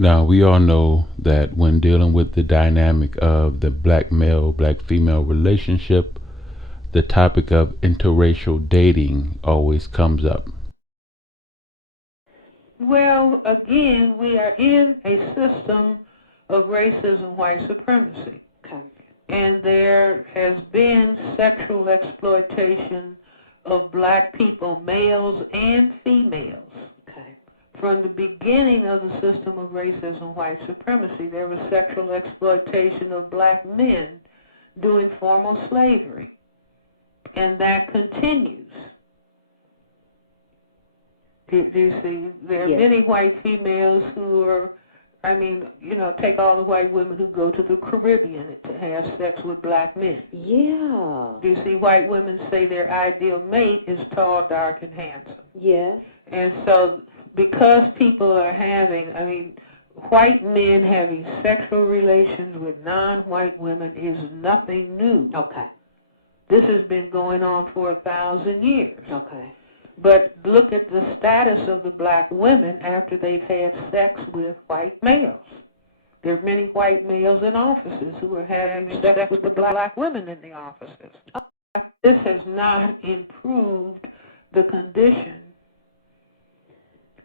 Now, we all know that when dealing with the dynamic of the black male, black female relationship, the topic of interracial dating always comes up. Well, again, we are in a system of racism, white supremacy. Okay. And there has been sexual exploitation of black people, males and females. Okay. From the beginning of the system of racism, white supremacy, there was sexual exploitation of black men doing formal slavery. And that continues. Do you see? There are Yes. many white females who are, take all the white women who go to the Caribbean to have sex with black men. Yeah. Do you see? White women say their ideal mate is tall, dark, and handsome. Yes. And so because people are white men having sexual relations with non-white women is nothing new. Okay. This has been going on for 1,000 years. Okay. But look at the status of the black women after they've had sex with white males. There are many white males in offices who are having sex with the black women in the offices. This has not improved the condition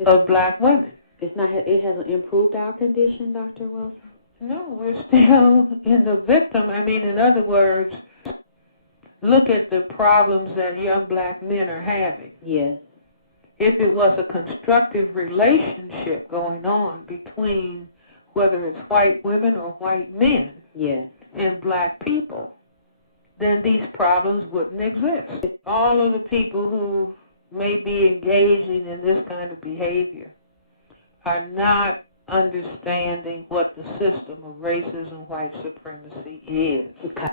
of black women. It hasn't improved our condition, Dr. Welsing? No, we're still in the victim. In other words, look at the problems that young black men are having. Yes. If it was a constructive relationship going on between whether it's white women or white men, yes, and black people, then these problems wouldn't exist. All of the people who may be engaging in this kind of behavior are not understanding what the system of racism, white supremacy is. Okay.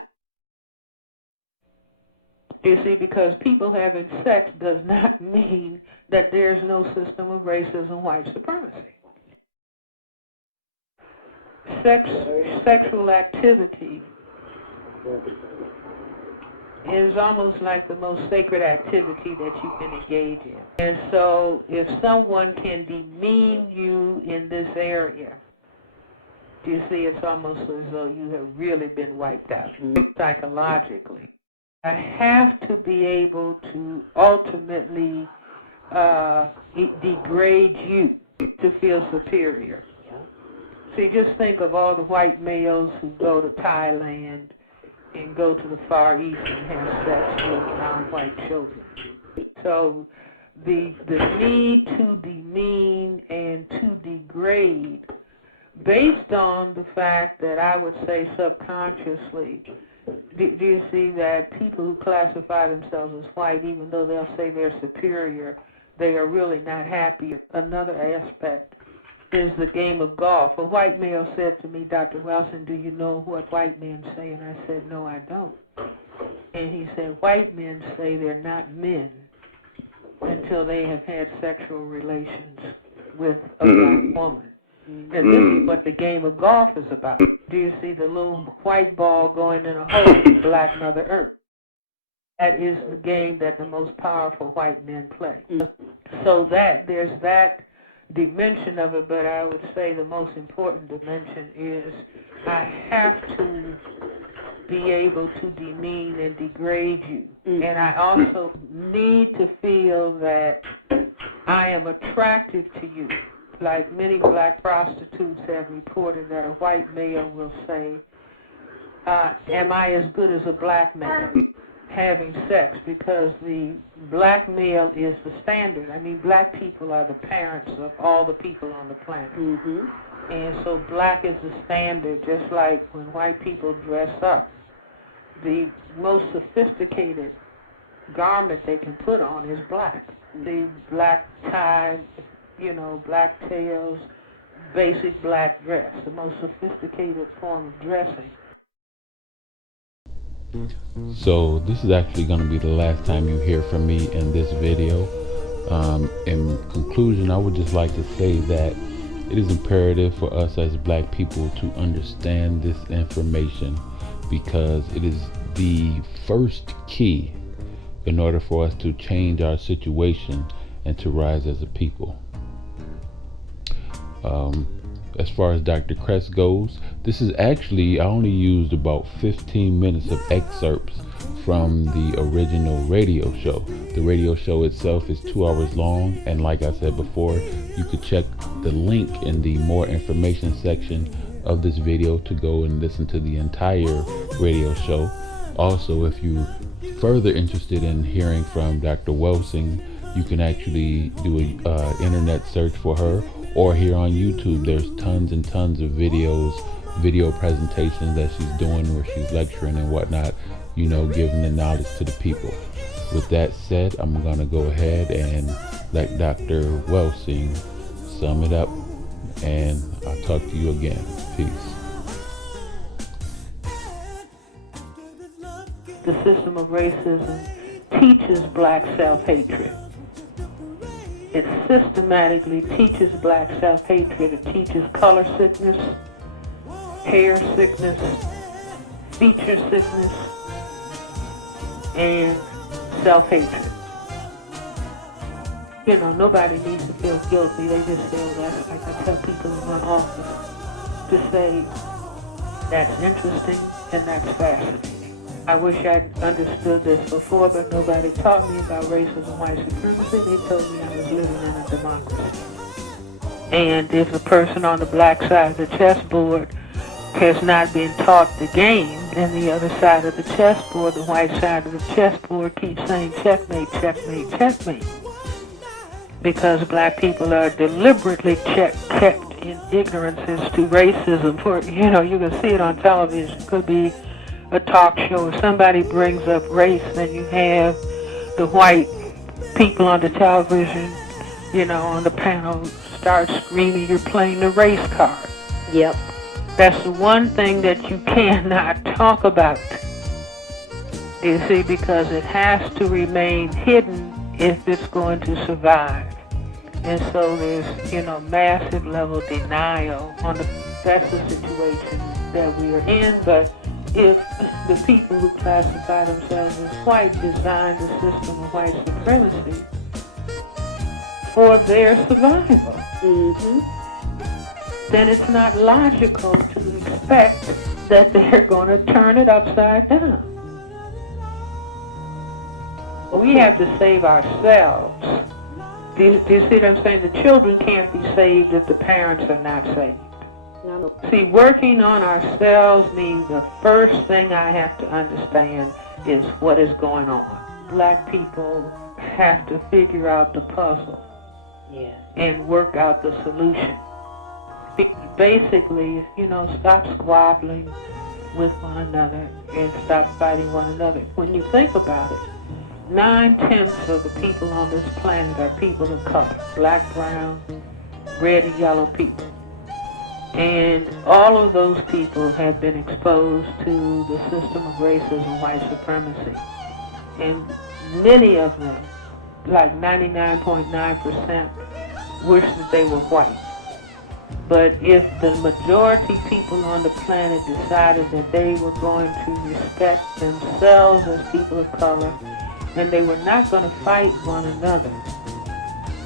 You see, because people having sex does not mean that there's no system of racism, white supremacy. Sexual activity is almost like the most sacred activity that you can engage in. And so if someone can demean you in this area, you see, it's almost as though you have really been wiped out psychologically. I have to be able to ultimately degrade you to feel superior. See, just think of all the white males who go to Thailand and go to the Far East and have sex with non-white children. So the need to demean and to degrade based on the fact that I would say subconsciously, do you see that people who classify themselves as white, even though they'll say they're superior, they are really not happy? Another aspect is the game of golf. A white male said to me, Dr. Welsing, do you know what white men say? And I said, no, I don't. And he said, white men say they're not men until they have had sexual relations with a black woman. And this is what the game of golf is about. Do you see the little white ball going in a hole in black Mother Earth? That is the game that the most powerful white men play. So that there's that dimension of it, but I would say the most important dimension is I have to be able to demean and degrade you. And I also need to feel that I am attractive to you. Like many black prostitutes have reported that a white male will say, am I as good as a black man having sex? Because the black male is the standard. Black people are the parents of all the people on the planet. And so black is the standard, just like when white people dress up. The most sophisticated garment they can put on is black. The black tie, black tails, basic black dress, the most sophisticated form of dressing. So this is actually going to be the last time you hear from me in this video. In conclusion, I would just like to say that it is imperative for us as black people to understand this information, because it is the first key in order for us to change our situation and to rise as a people. as far as Dr. Cress goes, this is actually, I only used about 15 minutes of excerpts from the original radio show. The radio show itself is 2 hours long, and like I said before, you could check the link in the more information section of this video to go and listen to the entire radio show. Also, if you're further interested in hearing from Dr. Welsing, you can actually do an internet search for her, or here on YouTube there's tons and tons of video presentations that she's doing where she's lecturing and whatnot, giving the knowledge to the people. With that said, I'm gonna go ahead and let Dr. Welsing sum it up, and I'll talk to you again. Peace. The system of racism teaches black self-hatred. It systematically teaches black self-hatred. It teaches color sickness, hair sickness, feature sickness, and self-hatred. Nobody needs to feel guilty. They just feel that's like I tell people in my office to say, that's interesting and that's fascinating. I wish I'd understood this before, but nobody taught me about racism and white supremacy. They told me I was living in a democracy. And if a person on the black side of the chessboard has not been taught the game, then the other side of the chessboard, the white side of the chessboard, keeps saying checkmate, checkmate, checkmate. Because black people are deliberately kept in ignorance as to racism. You can see it on television. It could be a talk show. If somebody brings up race, then you have the white people on the television, on the panel start screaming, you're playing the race card. Yep. That's the one thing that you cannot talk about, you see, because it has to remain hidden if it's going to survive. And so there's, massive level denial that's the situation that we are in. But if the people who classify themselves as white designed a system of white supremacy for their survival, then it's not logical to expect that they're going to turn it upside down. We have to save ourselves. Do you see what I'm saying? The children can't be saved if the parents are not saved. See, working on ourselves means the first thing I have to understand is what is going on. Black people have to figure out the puzzle and work out the solution. Basically, stop squabbling with one another and stop fighting one another. When you think about it, 9/10 of the people on this planet are people of color, black, brown, red, and yellow people. And all of those people have been exposed to the system of racism and white supremacy. And many of them, like 99.9%, wish that they were white. But if the majority people on the planet decided that they were going to respect themselves as people of color, and they were not going to fight one another,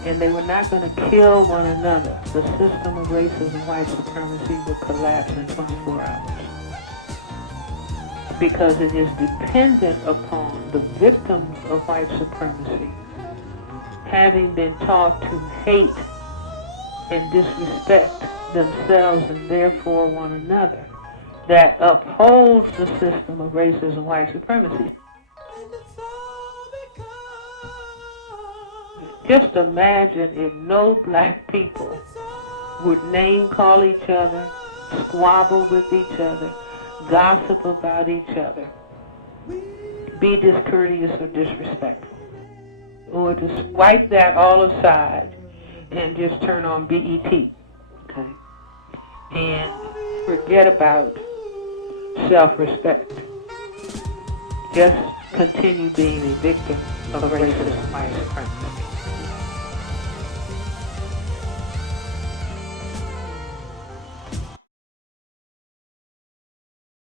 and they were not going to kill one another, the system of racism and white supremacy would collapse in 24 hours. Because it is dependent upon the victims of white supremacy having been taught to hate and disrespect themselves and therefore one another that upholds the system of racism and white supremacy. Just imagine if no black people would name call each other, squabble with each other, gossip about each other, be discourteous or disrespectful, or just wipe that all aside and just turn on BET, okay, and forget about self-respect. Just continue being a victim of racism and white supremacy.